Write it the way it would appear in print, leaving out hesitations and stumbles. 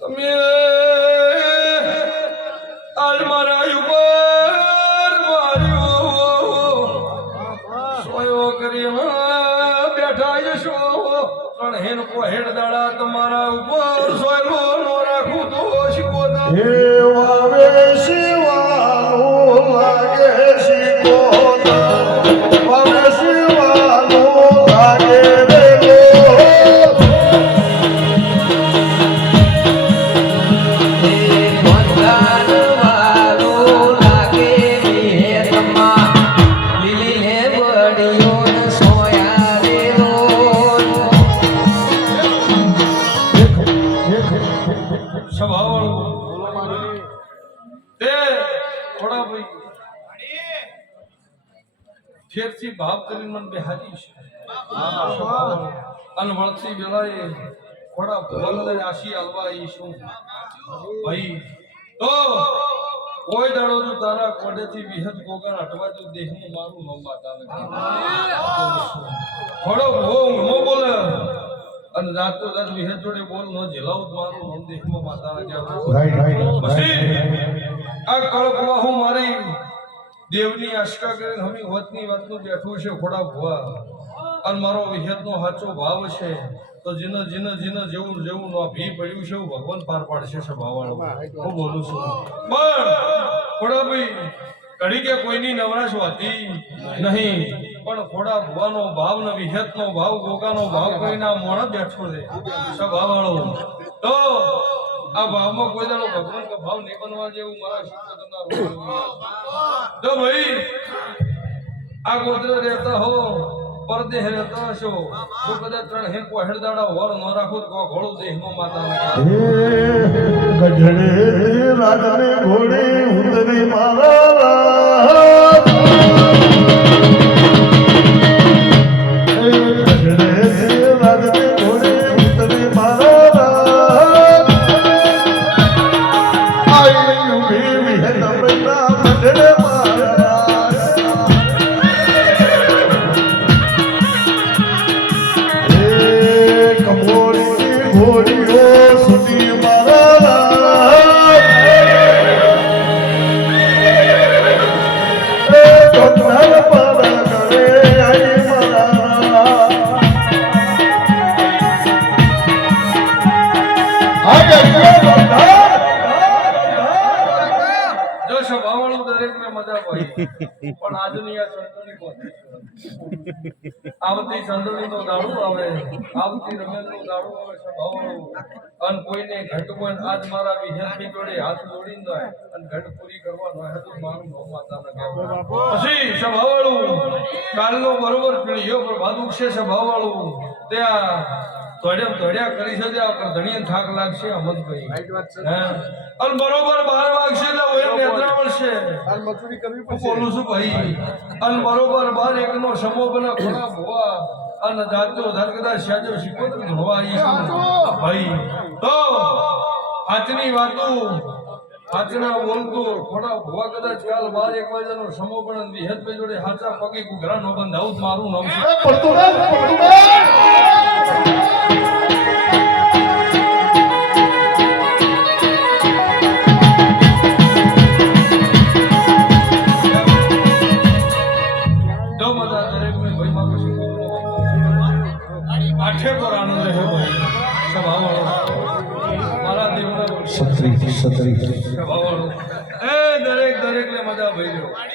તમે આજ મારા ઉપર માર્યો સોયો કરી બેઠા જશો પણ હેન કોહેડ દાડા તમારા ઉપર સોયલો નો રાખું તો શીખોતા હે વાવે શિવાનું લાગે શીખોતા વાવે શિવાનું લાગે ફેરથી ભાવ કરીને મને બેહાજી છે અને વળતી વેળાએ થોડા ભોલને આશી આલવા આવી છું ભાઈ તો કોઈ દાડો તું તારા કોડેથી વિહત ગોગન હટવા જો દેહનું મારું ન માતા થોડો ભો નો બોલે અને રાતો રાત વિહત જોડે બોલ ન જેલાવું મારું નામ દેહમાં માતા ના પછી આ કળપવા હું મારી દેવની આશકા કરીને હમી હોતની વાતનું બેઠું છે ખોડા ભવા અને મારો વિહેતનો સાચો ભાવ છે તો જીને જીને જીને જેવું જેવું નો ભી પડ્યું છે એવું ભગવાન પાર પાડશે સ્વભાવવાળો હું બોલું છું પણ ખોડા ભાઈ ઘડી કે કોઈની નવરાશ હોતી નહીં પણ ખોડા ભવાનો ભાવ ને વિહેતનો ભાવ ગોગાનો ભાવ કરીને આ મોણ બેઠો છે સ્વભાવવાળો તો આ ભાવમાં કોઈ દાડો ભગવાન કા ભાવ નહીં બનવા જેવું મારા શિક્ષકના તો ભાઈ આ ગોત્ર રહેતા હો પરદેહ રહેતા હશો તો કદાચ ત્રણ હેન કોહેડ દાડા વર ન રાખો તો ઘોડો દેહમાં માતા ગઢડે રાજને ઘોડે ઉતરી મારા પણ આજની આ સંતોની આવતી સંતોની તો દાડું આવે આવતી રમેલ નું દાડું આવે સ્વભાવવાળું અને કોઈને ઘટ કોઈ આજ મારા વિજયની જોડે હાથ જોડીને જાય અને ઘટ પૂરી કરવાનો હે તો મારું નામ માતાને કહેવાય પછી સ્વભાવવાળું કાલનો બરોબર પીળ્યો પણ બાદુક છે સ્વભાવવાળું ત્યાં ધોડ્યા કરી છે ત્યાં ધણીએ થાક લાગશે અમદ ભાઈ હે અને બરોબર 12 વાગશે એટલે ઓય નેત્રા મળશે હાલ મજૂરી કરવી પડશે બોલું છું ભાઈ અને બરોબર 12 એકનો સમો બને ખોડા ભવા અને જાતો ધર કદાચ સાજો શીખો તો ભણવા આવી છું ભાઈ તો આજની વાતો આજના બોલતો ખોડા ભવા કદાચ કાલ 12 1 વાગ્યાનો સમો બને વિહત ભાઈ જોડે હાચા પગે ઘરા નો બંધ આવું મારું નામ છે પડતું દરેક ને મજા ભાઈ